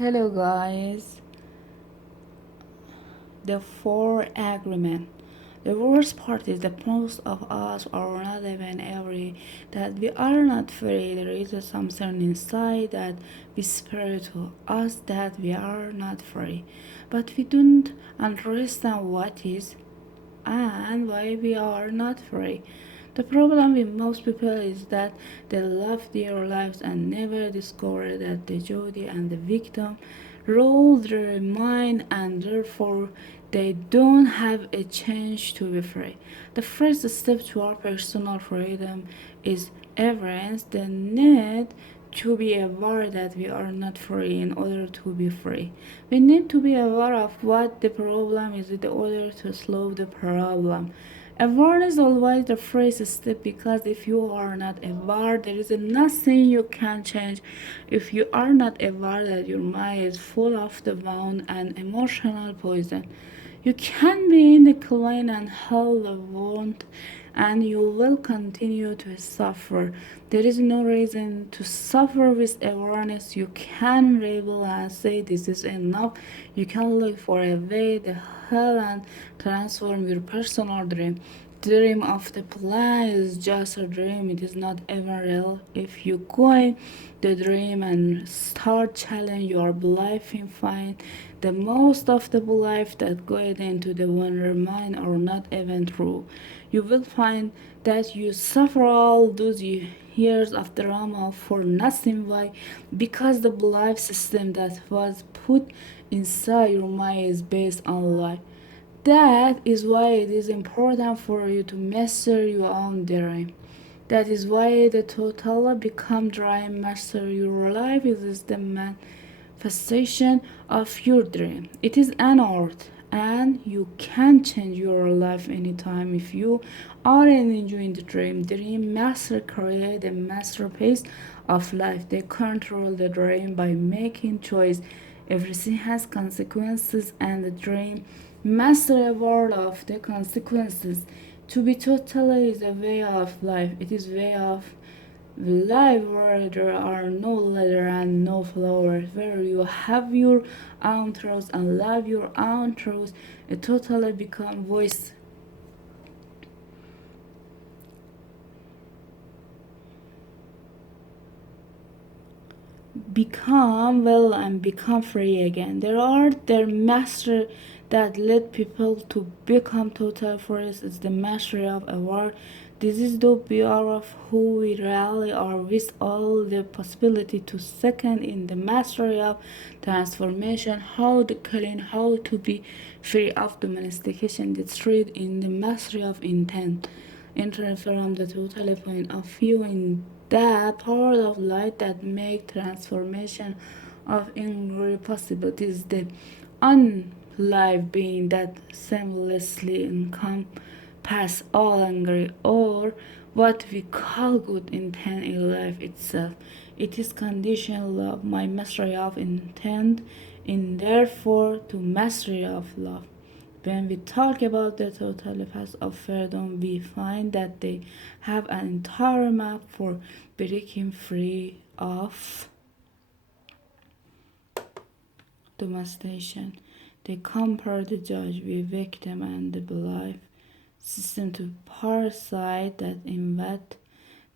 Hello, guys. The four agreement. The worst part is that most of us are not even aware that we are not free. There is something inside that whispers to us that we are not free, but we don't understand what is and why we are not free. The problem with most people is that they love their lives and never discover that the duty and the victim rule their mind, and therefore they don't have a chance to be free. The first step to our personal freedom is awareness, the need to be aware that we are not free in order to be free. We need to be aware of what the problem is in order to solve the problem. Awareness is always the first step, because if you are not aware, there is nothing you can change. If you are not aware that your mind is full of the wound and emotional poison, you can be in the clean and hold the wound, and you will continue to suffer. There is no reason to suffer with awareness. You can rebel and say this is enough. You can look for a way to hell and transform your personal dream. Dream of the plan is just a dream. It is not even real. If you go in the dream and start challenge your belief in find the most of the belief that go into the wonder mind are not even true. You will find that you suffer all those years of drama for nothing. Why? Because the belief system that was put inside your mind is based on lie. That is why it is important for you to master your own dream. That is why the total become dream master. Your life is the manifestation of your dream. It is an art, and you can change your life anytime if you are enjoying the dream. Dream master create a masterpiece of life. They control the dream by making choice. Everything has consequences, and the dream master a world of the consequences. To be totally is a way of life. It is way of life where there are no letter and no flowers, where you have your own truth and love your own truth. It totally become voice. Become well and become free again. There are their master that led people to become total free is the mastery of a word. This is the power of who we really are, with all the possibility to second in the mastery of transformation, how to clean, how to be free of domestication, the street in the mastery of intent. Enter from the total point of view in that part of light that make transformation of angry possibilities, the unlive being that seamlessly encompass all angry, or what we call good intent in life itself. It is conditional love, my mastery of intent, in therefore to mastery of love. When we talk about the total paths of freedom, we find that they have an entire map for breaking free of domestication. They compare the judge with victim and the belief system to parasite that invade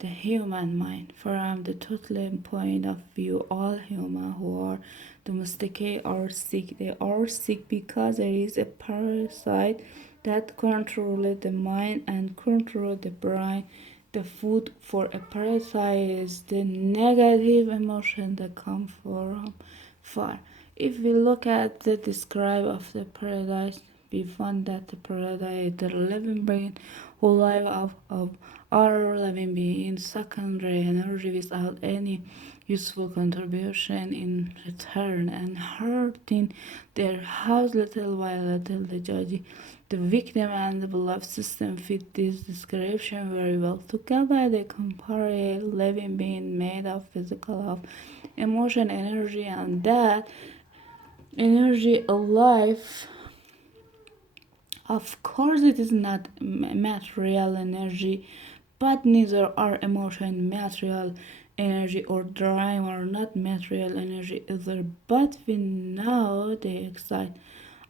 the human mind. From the total point of view, all humans who are domesticated are sick. They are sick because there is a parasite that controls the mind and controls the brain. The food for a parasite is the negative emotion that come from far. If we look at the describe of the paradise, we find that the paradise is the living being who live off of other living beings, secondary energy without any useful contribution in return, and hurting their house little by little. The judge, the victim, and the belief system fit this description very well. Together, they compare a living being made of physical, of emotion, energy, and that energy alive. Of course, it is not material energy, but neither are emotion material energy or drive are not material energy either, but we know they excite.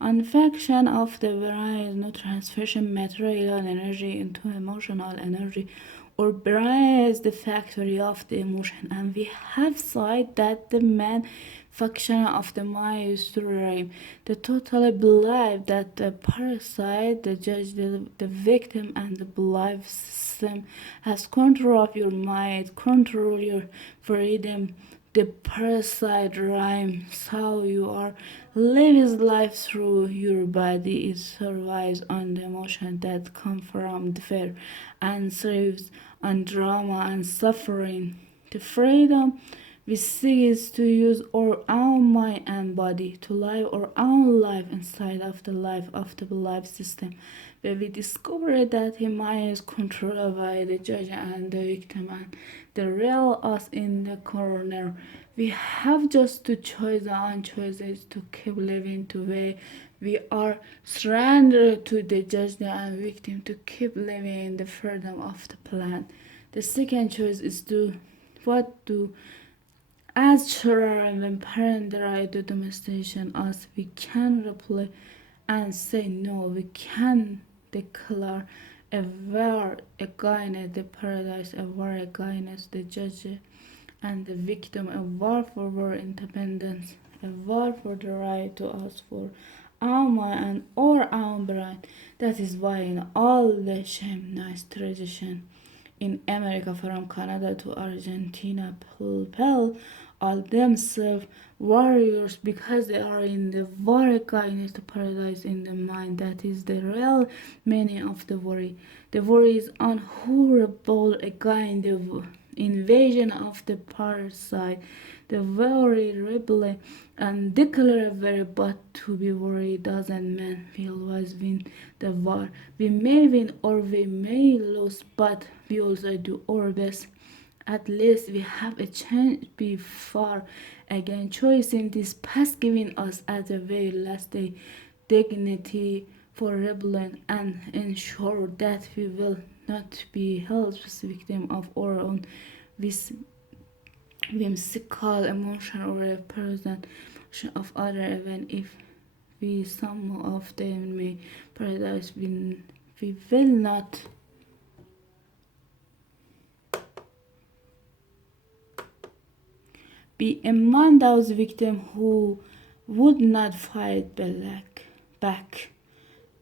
And function of the brain is not transferring material energy into emotional energy or brain is the factory of the emotion, and we have said that the main function of the mind is to dream. They totally believe that the parasite, the judge, the victim, and the belief system has control of your mind, control your freedom. The parasite rhymes how you are lives life through your body. It survives on the emotion that come from the fear and thrives on drama and suffering. The freedom we seek is to use our own mind and body to live our own life inside of the life of the belief system. Where we discover that the mind is controlled by the judge and the victim and the real us in the corner. We have just to choose and choices to keep living the way we are surrendered to the judge and victim to keep living in the freedom of the plan. The second choice is to what to as children when parents try to domestication us, we can reply and say no. We can declare a war against the paradise, a war against the judge and the victim, a war for our independence, a war for the right to ask for our mind and our own brain. That is why in all the shame nice tradition in America from Canada to Argentina, people all themselves warriors because they are in the war against the paradise in the mind. That is the real meaning of the worry. The worry is on who rebel against the invasion of the parasite. The very rebel and declare very but to be worried doesn't mean we always win the war. We may win or we may lose, but we also do our best. At least we have a chance before again choosing this past giving us at the very last day dignity for rebellion and ensure that we will not be held as victim of our own whimsical emotion or a person of other even if we some of them may paradise we will not be among those victims who would not fight back.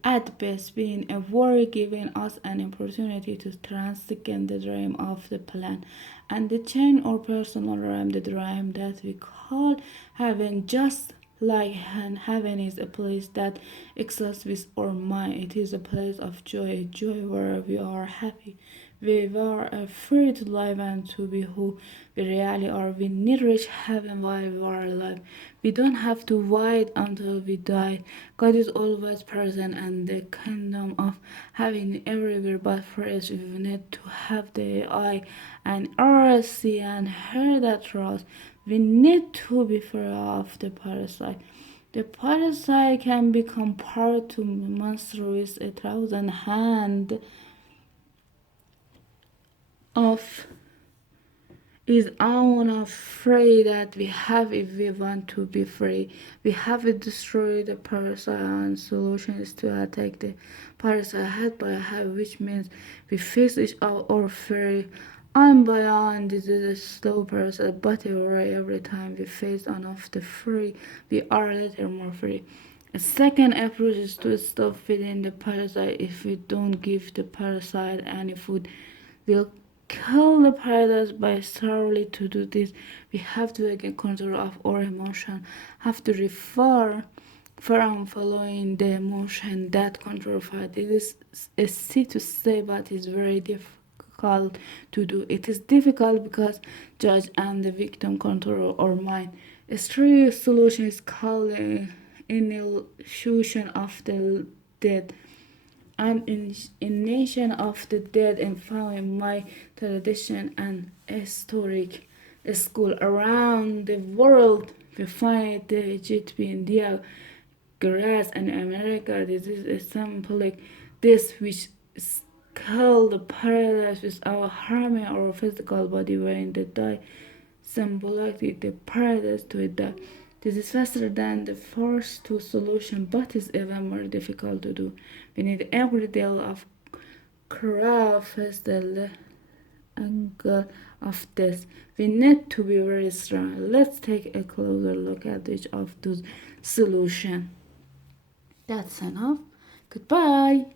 At best, being a worry giving us an opportunity to transcend the dream of the plan and the chain or personal realm, the dream that we call heaven, just like heaven is a place that exists with our mind. It is a place of joy, a joy where we are happy. We are free to live and to be who we really are. We need to reach heaven while we are alive. We don't have to wait until we die. God is always present and the kingdom of heaven everywhere but for us we need to have the eye and ear see and hear that truth. We need to be free of the parasite. The parasite can be compared to a monster with 1,000 hands of is own of free that we have if we want to be free. We have to destroy the parasite and solution is to attack the parasite head by head, which means we face each other or free. On by on, this is a slow process, but every time we face on of the free, we are a little more free. A second approach is to stop feeding the parasite. If we don't give the parasite any food, we'll kill the paradise by thoroughly to do this. We have to again control of our emotion, have to refer from following the emotion that control fight. It is easy to say but it's very difficult to do. It is difficult because judge and the victim control our mind. A true solution is called initiation of the dead. I'm in Nation of the Dead and found my tradition and historic school around the world. We find the Egypt, India, Greece, and America. This is a sample like this which kill the paradise without harming our physical body when they die symbolically the paradise to die. This is faster than the first two solutions, but is even more difficult to do. We need every deal of craft the angle of this. We need to be very strong. Let's take a closer look at each of those solutions. That's enough. Goodbye.